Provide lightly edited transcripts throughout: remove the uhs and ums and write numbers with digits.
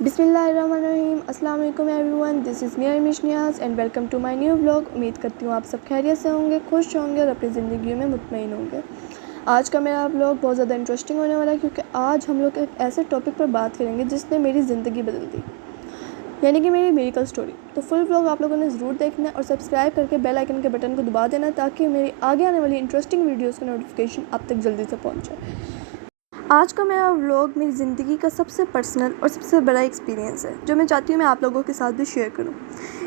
بسم اللہ الرحمن الرحیم. السلام علیکم everyone. This is me Armish Niaz and welcome to my new blog. امید کرتی ہوں آپ سب خیریت سے ہوں گے, خوش ہوں گے اور اپنی زندگیوں میں مطمئن ہوں گے. آج کا میرا بلاگ بہت زیادہ انٹرسٹنگ ہونے والا ہے کیونکہ آج ہم لوگ ایک ایسے ٹاپک پر بات کریں گے جس نے میری زندگی بدل دی, یعنی کہ میری میڈیکل اسٹوری. تو فل بلاگ آپ لوگوں نے ضرور دیکھنا ہے اور سبسکرائب کر کے بیل آئکن کے بٹن کو دبا دینا تاکہ میری آگے آنے والی انٹرسٹنگ ویڈیوز کی نوٹیفیکیشن آپ تک جلدی سے پہنچے. آج کا میرا ولاگ میری زندگی کا سب سے پرسنل اور سب سے بڑا ایکسپیرینس ہے جو میں چاہتی ہوں میں آپ لوگوں کے ساتھ بھی شیئر کروں.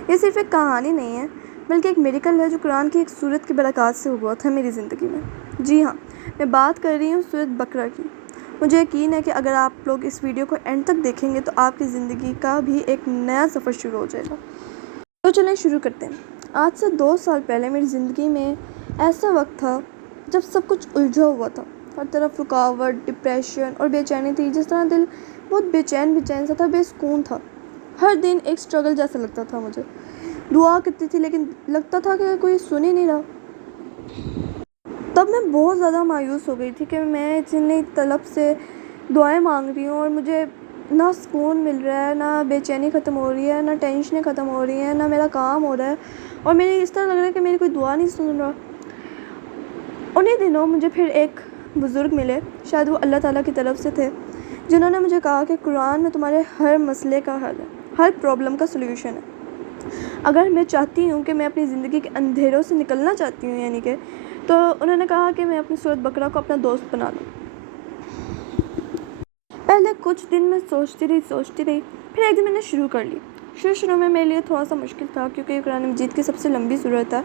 یہ صرف ایک کہانی نہیں ہے بلکہ ایک میریکل ہے جو قرآن کی ایک سورت کی برکات سے ہوا تھا میری زندگی میں. جی ہاں, میں بات کر رہی ہوں سورت بقرہ کی. مجھے یقین ہے کہ اگر آپ لوگ اس ویڈیو کو اینڈ تک دیکھیں گے تو آپ کی زندگی کا بھی ایک نیا سفر شروع ہو جائے گا. تو چلیں شروع کرتے ہیں. آج سے 2 سال پہلے میری زندگی میں ایسا وقت تھا جب سب کچھ الجھا ہوا تھا. ہر طرف رکاوٹ, ڈپریشن اور بے چینی تھی. جس طرح دل بہت بے چین سا تھا, بے سکون تھا. ہر دن ایک سٹرگل جیسا لگتا تھا مجھے. دعا کرتی تھی لیکن لگتا تھا کہ کوئی سن ہی نہیں رہا. تب میں بہت زیادہ مایوس ہو گئی تھی کہ میں اتنی طلب سے دعائیں مانگ رہی ہوں اور مجھے نہ سکون مل رہا ہے, نہ بے چینی ختم ہو رہی ہے, نہ ٹینشنیں ختم ہو رہی ہیں, نہ میرا کام ہو رہا ہے اور میری اس طرح لگ رہا ہے کہ میری کوئی دعا نہیں سن رہا. انہیں دنوں مجھے پھر ایک بزرگ ملے, شاید وہ اللہ تعالیٰ کی طرف سے تھے, جنہوں نے مجھے کہا کہ قرآن میں تمہارے ہر مسئلے کا حل ہے, ہر پرابلم کا سلوشن ہے. اگر میں چاہتی ہوں کہ میں اپنی زندگی کے اندھیروں سے نکلنا چاہتی ہوں یعنی کہ, تو انہوں نے کہا کہ میں اپنی سورت بقرہ کو اپنا دوست بنا لوں. پہلے کچھ دن میں سوچتی رہی, پھر ایک دن میں نے شروع کر لی. شروع میں میرے لیے تھوڑا سا مشکل تھا کیونکہ یہ قرآن مجید کی سب سے لمبی سورت ہے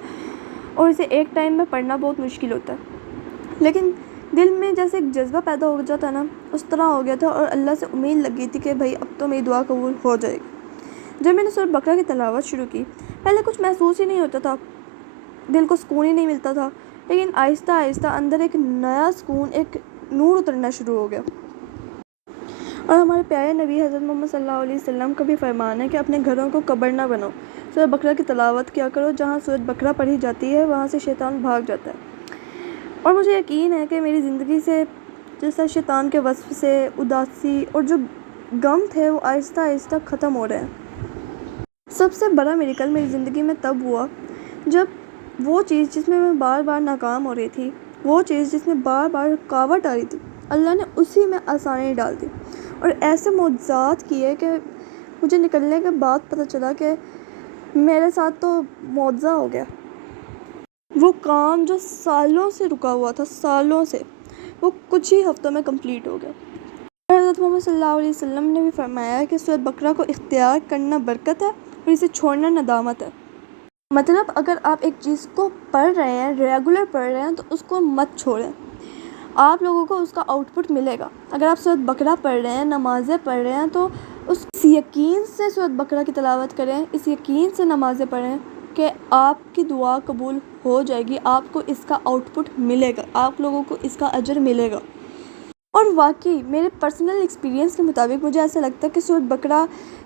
اور اسے ایک ٹائم میں پڑھنا بہت مشکل ہوتا ہے. لیکن دل میں جیسے ایک جذبہ پیدا ہو جاتا ہے نا, اس طرح ہو گیا تھا اور اللہ سے امید لگ گئی تھی کہ بھائی اب تو میری دعا قبول ہو جائے گی. جب میں نے سورت بقرہ کی تلاوت شروع کی, پہلے کچھ محسوس ہی نہیں ہوتا تھا, دل کو سکون ہی نہیں ملتا تھا. لیکن آہستہ آہستہ اندر ایک نیا سکون, ایک نور اترنا شروع ہو گیا. اور ہمارے پیارے نبی حضرت محمد صلی اللہ علیہ وسلم کا بھی فرمان ہے کہ اپنے گھروں کو قبر نہ بناؤ, سورت بقرہ کی تلاوت کیا کرو. جہاں سورت بقرہ پڑھی جاتی ہے وہاں سے شیطان بھاگ جاتا ہے. اور مجھے یقین ہے کہ میری زندگی سے جیسا شیطان کے وصف سے اداسی اور جو غم تھے وہ آہستہ آہستہ ختم ہو رہے ہیں. سب سے بڑا میریکل میری زندگی میں تب ہوا جب وہ چیز جس میں بار بار ناکام ہو رہی تھی, وہ چیز جس میں بار بار رکاوٹ آ رہی تھی, اللہ نے اسی میں آسانی ڈال دی اور ایسے معجزات کیے کہ مجھے نکلنے کے بعد پتہ چلا کہ میرے ساتھ تو معجزہ ہو گیا. وہ کام جو سالوں سے رکا ہوا تھا, سالوں سے, وہ کچھ ہی ہفتوں میں کمپلیٹ ہو گیا. حضرت محمد صلی اللہ علیہ وسلم نے بھی فرمایا کہ سورت بقرہ کو اختیار کرنا برکت ہے اور اسے چھوڑنا ندامت ہے. مطلب اگر آپ ایک چیز کو پڑھ رہے ہیں, ریگولر پڑھ رہے ہیں, تو اس کو مت چھوڑیں, آپ لوگوں کو اس کا آؤٹ پٹ ملے گا. اگر آپ سورت بقرہ پڑھ رہے ہیں, نمازیں پڑھ رہے ہیں, تو اس یقین سے سورت بقرہ کی تلاوت کریں, اس یقین سے نمازیں پڑھیں کہ آپ کی دعا قبول ہو جائے گی, آپ کو اس کا آؤٹ پٹ ملے گا, آپ لوگوں کو اس کا اجر ملے گا. اور واقعی میرے پرسنل ایکسپیرینس کے مطابق مجھے ایسا لگتا ہے کہ سورت بقرہ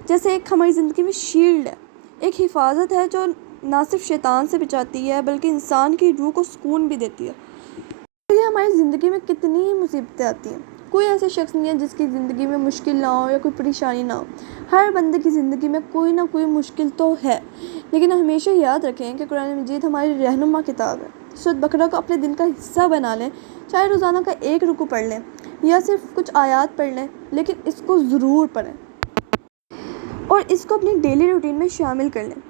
جیسے ایک ہماری زندگی میں شیلڈ ہے, ایک حفاظت ہے جو نہ صرف شیطان سے بچاتی ہے بلکہ انسان کی روح کو سکون بھی دیتی ہے. یہ ہماری زندگی میں کتنی ہی مصیبتیں آتی ہیں, کوئی ایسا شخص نہیں ہے جس کی زندگی میں مشکل نہ ہو یا کوئی پریشانی نہ ہو. ہر بندے کی زندگی میں کوئی نہ کوئی مشکل تو ہے, لیکن ہمیشہ یاد رکھیں کہ قرآن مجید ہماری رہنما کتاب ہے. سورت بقرہ کو اپنے دن کا حصہ بنا لیں, چاہے روزانہ کا ایک رکوع پڑھ لیں یا صرف کچھ آیات پڑھ لیں, لیکن اس کو ضرور پڑھیں اور اس کو اپنی ڈیلی روٹین میں شامل کر لیں.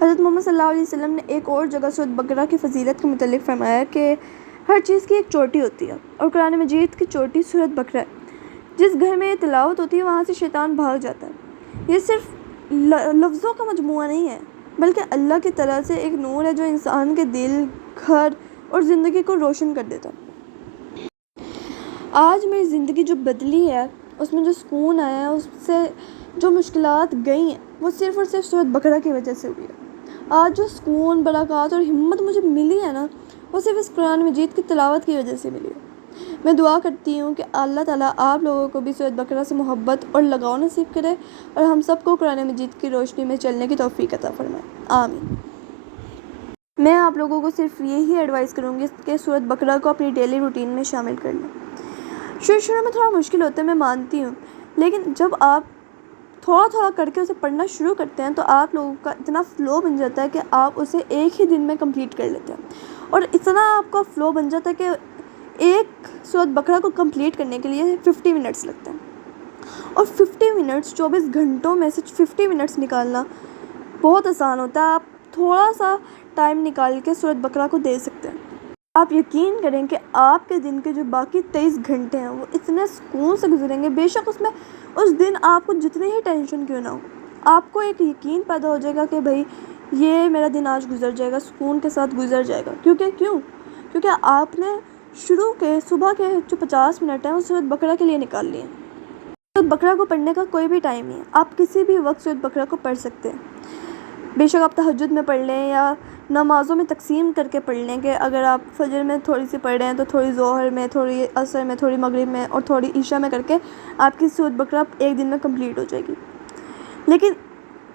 حضرت محمد صلی اللہ علیہ وسلم نے ایک اور جگہ سورت بقرہ کی فضیلت کے متعلق فرمایا کہ ہر چیز کی ایک چوٹی ہوتی ہے اور قرآن مجید کی چوٹی سورت بقرہ ہے. جس گھر میں یہ تلاوت ہوتی ہے وہاں سے شیطان بھاگ جاتا ہے. یہ صرف لفظوں کا مجموعہ نہیں ہے بلکہ اللہ کی طرف سے ایک نور ہے جو انسان کے دل, گھر اور زندگی کو روشن کر دیتا ہے. آج میری زندگی جو بدلی ہے, اس میں جو سکون آیا ہے, اس سے جو مشکلات گئی ہیں, وہ صرف اور صرف سورت بقرہ کی وجہ سے ہوئی ہے. آج جو سکون, برکات اور ہمت مجھے ملی ہے نا, وہ صرف اس قرآن مجید کی تلاوت کی وجہ سے ملی ہے. میں دعا کرتی ہوں کہ اللہ تعالیٰ آپ لوگوں کو بھی سورت بقرہ سے محبت اور لگاؤ نصیب کرے اور ہم سب کو قرآن مجید کی روشنی میں چلنے کی توفیق عطا فرمائے, آمین. میں آپ لوگوں کو صرف یہی ایڈوائز کروں گی کہ سورت بقرہ کو اپنی ڈیلی روٹین میں شامل کر لیں. شروع میں تھوڑا مشکل ہوتا ہے, میں مانتی ہوں, لیکن جب آپ تھوڑا تھوڑا کر کے اسے پڑھنا شروع کرتے ہیں تو آپ لوگوں کا اتنا فلو بن جاتا ہے کہ آپ اسے ایک ہی دن میں کمپلیٹ کر لیتے ہیں، اور اتنا آپ کا فلو بن جاتا ہے کہ ایک سورۃ بقرہ کو کمپلیٹ کرنے کے لیے 50 منٹس لگتے ہیں، اور 50 منٹس 24 گھنٹوں میں سے 50 منٹس نکالنا بہت آسان ہوتا ہے. آپ تھوڑا سا ٹائم نکال کے سورۃ بقرہ کو دے سکتے ہیں. آپ یقین کریں کہ آپ کے دن کے جو باقی 23 گھنٹے ہیں وہ اتنے سکون سے گزریں گے. بے شک اس دن آپ کو جتنی ہی ٹینشن کیوں نہ ہو، آپ کو ایک یقین پیدا ہو جائے گا کہ بھائی یہ میرا دن آج گزر جائے گا، سکون کے ساتھ گزر جائے گا. کیونکہ آپ نے شروع کے صبح کے جو 50 منٹ ہیں وہ سورۃ بقرہ کے لیے نکال لیے. سورۃ بقرہ کو پڑھنے کا کوئی بھی ٹائم نہیں ہے، آپ کسی بھی وقت سورۃ بقرہ کو پڑھ سکتے ہیں. بے شک آپ تہجد میں پڑھ لیں یا نمازوں میں تقسیم کر کے پڑھ لیں، کہ اگر آپ فجر میں تھوڑی سی پڑھ رہے ہیں تو تھوڑی ظہر میں، تھوڑی عصر میں، تھوڑی مغرب میں اور تھوڑی عشاء میں کر کے آپ کی سورۃ بقرہ ایک دن میں کمپلیٹ ہو جائے گی. لیکن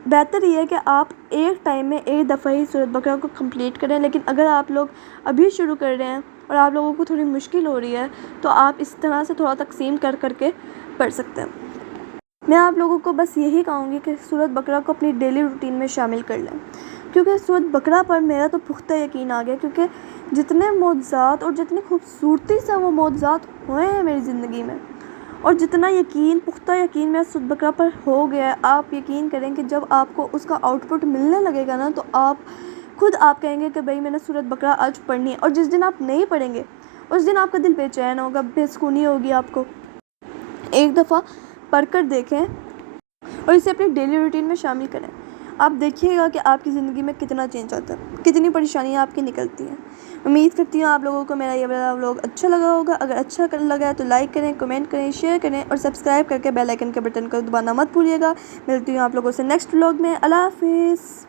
بہتر یہ ہے کہ آپ ایک ٹائم میں ایک دفعہ ہی سورۃ بقرہ کو کمپلیٹ کریں. لیکن اگر آپ لوگ ابھی شروع کر رہے ہیں اور آپ لوگوں کو تھوڑی مشکل ہو رہی ہے تو آپ اس طرح سے تھوڑا تقسیم کر کے پڑھ سکتے ہیں. میں آپ لوگوں کو بس یہی کہوں گی کہ سورۃ بقرہ کو اپنی ڈیلی روٹین میں شامل کر لیں، کیونکہ سورۃ بقرہ پر میرا تو پختہ یقین آ گیا. کیونکہ جتنے معجزات اور جتنی خوبصورتی سے وہ معجزات ہوئے ہیں میری زندگی میں، اور جتنا پختہ یقین میرا سورۃ بقرہ پر ہو گیا ہے، آپ یقین کریں کہ جب آپ کو اس کا آؤٹ پٹ ملنے لگے گا نا تو آپ کہیں گے کہ بھائی میں نے سورۃ بقرہ آج پڑھنی ہے. اور جس دن آپ نہیں پڑھیں گے اس دن آپ کا دل بے چین ہوگا، بے سکونی ہوگی. آپ کو ایک دفعہ پڑھ کر دیکھیں اور اسے اپنی ڈیلی روٹین میں شامل کریں. آپ دیکھیے گا کہ آپ کی زندگی میں کتنا چینج آتا ہے، کتنی پریشانیاں آپ کی نکلتی ہیں. امید کرتی ہوں آپ لوگوں کو میرا یہ ولاگ اچھا لگا ہوگا. اگر اچھا لگا ہے تو لائک کریں، کمنٹ کریں، شیئر کریں اور سبسکرائب کر کے بیل آئیکن کے بٹن کو دبانا مت بھولیے گا. ملتی ہوں آپ لوگوں سے نیکسٹ ولاگ میں. اللہ حافظ.